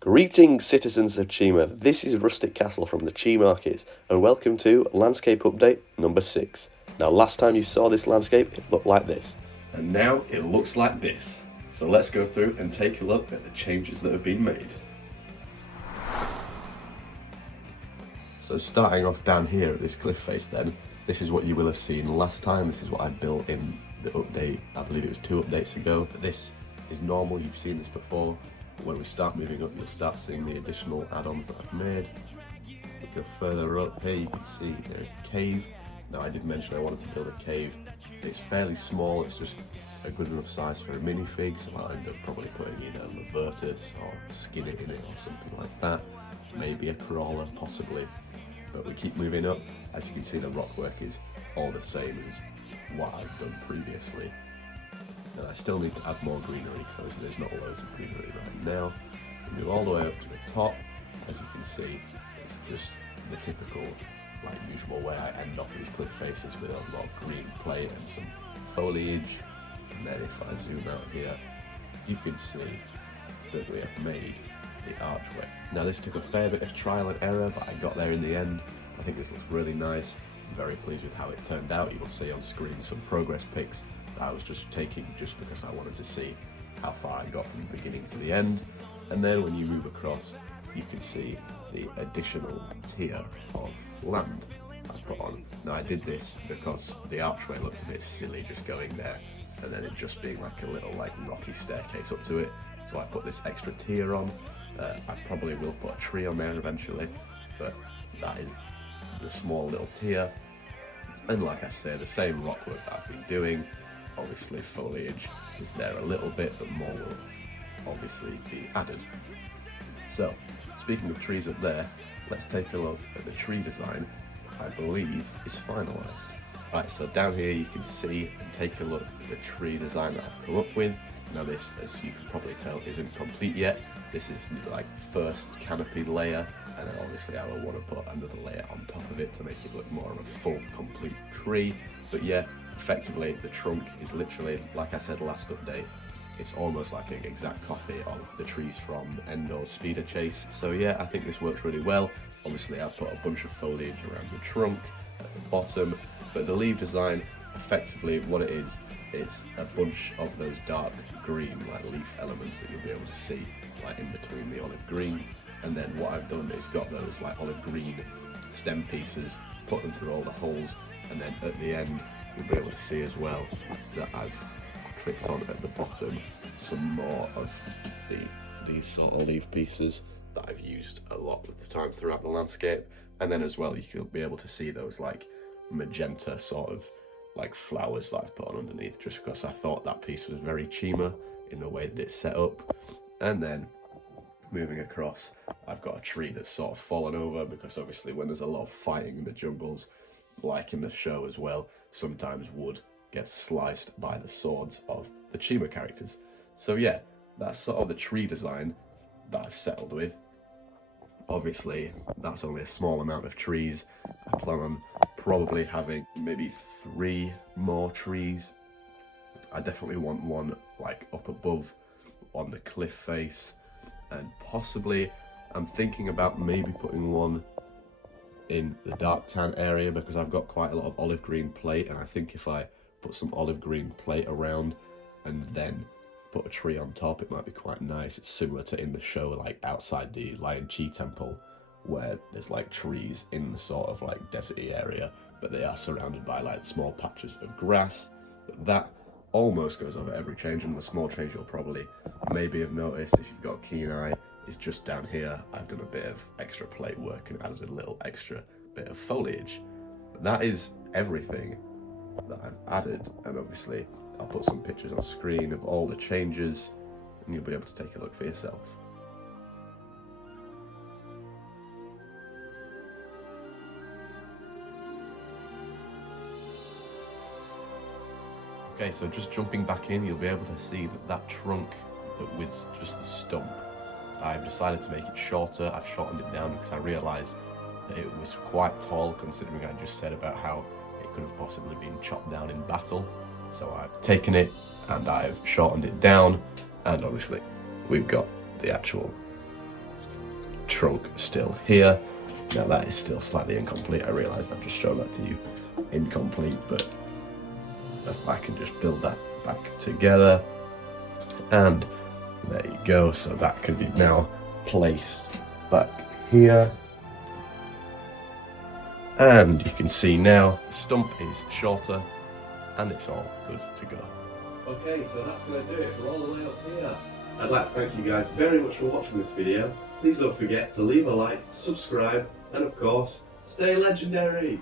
Greetings, citizens of Chima. This is RusticCastle from the Chima markets, and welcome to Landscape Update number 6. Now, last time you saw this landscape, it looked like this. And now it looks like this. So let's go through and take a look at the changes that have been made. So starting off down here at this cliff face then, this is what you will have seen last time. This is what I built in the update, I believe it was 2 updates ago. But this is normal, you've seen this before. When we start moving up, you'll start seeing the additional add-ons that I've made. We go further up here, you can see there's a cave. Now I did mention I wanted to build a cave. It's fairly small, it's just a good enough size for a minifig, so I'll end up probably putting in a Lavertus or skin it in it or something like that. Maybe a crawler, possibly. But we keep moving up. As you can see, the rockwork is all the same as what I've done previously. And I still need to add more greenery, because there's not loads of greenery right now. We move all the way up to the top. As you can see, it's just the typical, like usual way I end off these cliff faces with a lot of green plate and some foliage. And then if I zoom out here, you can see that we have made the archway. Now this took a fair bit of trial and error, but I got there in the end. I think this looks really nice. I'm very pleased with how it turned out. You'll see on screen some progress pics I was just taking just because I wanted to see how far I got from the beginning to the end. And then when you move across, you can see the additional tier of land I put on. Now I did this because the archway looked a bit silly just going there and then it just being like a little rocky staircase up to it. So I put this extra tier on. I probably will put a tree on there eventually, but that is the small little tier. And like I say, the same rockwork that I've been doing. Obviously foliage is there a little bit, but more will obviously be added. So, speaking of trees up there, let's take a look at the tree design I believe is finalised. Right, so down here you can see and take a look at the tree design that I've come up with. Now this, as you can probably tell, isn't complete yet. This is the first canopy layer, and then obviously I will want to put another layer on top of it to make it look more of a full, complete tree. But yeah, effectively the trunk is literally, like I said last update, it's almost like an exact copy of the trees from Endor's Speeder Chase. So yeah, I think this works really well. Obviously I've put a bunch of foliage around the trunk, at the bottom, but the leaf design, effectively what it is, it's a bunch of those dark green leaf elements that you'll be able to see in between the olive green. And then what I've done is got those olive green stem pieces, put them through all the holes, and then at the end you'll be able to see as well that I've clipped on at the bottom some more of these sort of leaf pieces that I've used a lot of the time throughout the landscape. And then as well you'll be able to see those magenta sort of flowers that I've put on underneath, just because I thought that piece was very Chima in the way that it's set up. And then moving across, I've got a tree that's sort of fallen over, because obviously when there's a lot of fighting in the jungles, like in the show as well, sometimes wood gets sliced by the swords of the Chima characters. So yeah, that's sort of the tree design that I've settled with. Obviously that's only a small amount of trees. I plan on probably having maybe 3 more trees. I definitely want one up above on the cliff face, and possibly I'm thinking about maybe putting one in the dark tan area, because I've got quite a lot of olive green plate, and I think if I put some olive green plate around and then put a tree on top, it might be quite nice. It's similar to in the show, outside the Lion Chi temple, where there's trees in the sort of deserty area, but they are surrounded by small patches of grass. But that almost goes over every change, and the small change you'll probably maybe have noticed if you've got a keen eye is just down here. I've done a bit of extra plate work and added a little extra bit of foliage. But that is everything that I've added, and obviously I'll put some pictures on screen of all the changes and you'll be able to take a look for yourself. Okay, so just jumping back in, you'll be able to see that trunk that with just the stump, I've decided to make it shorter. I've shortened it down because I realised that it was quite tall, considering I just said about how it could have possibly been chopped down in battle. So I've taken it and I've shortened it down, and obviously we've got the actual trunk still here. Now that is still slightly incomplete. I realise I've just shown that to you incomplete, but if I can just build that back together, and there you go. So that can be now placed back here. And you can see now the stump is shorter and it's all good to go. Okay, so that's going to do it for all the way up here. I'd like to thank you guys very much for watching this video. Please don't forget to leave a like, subscribe, and of course, stay legendary!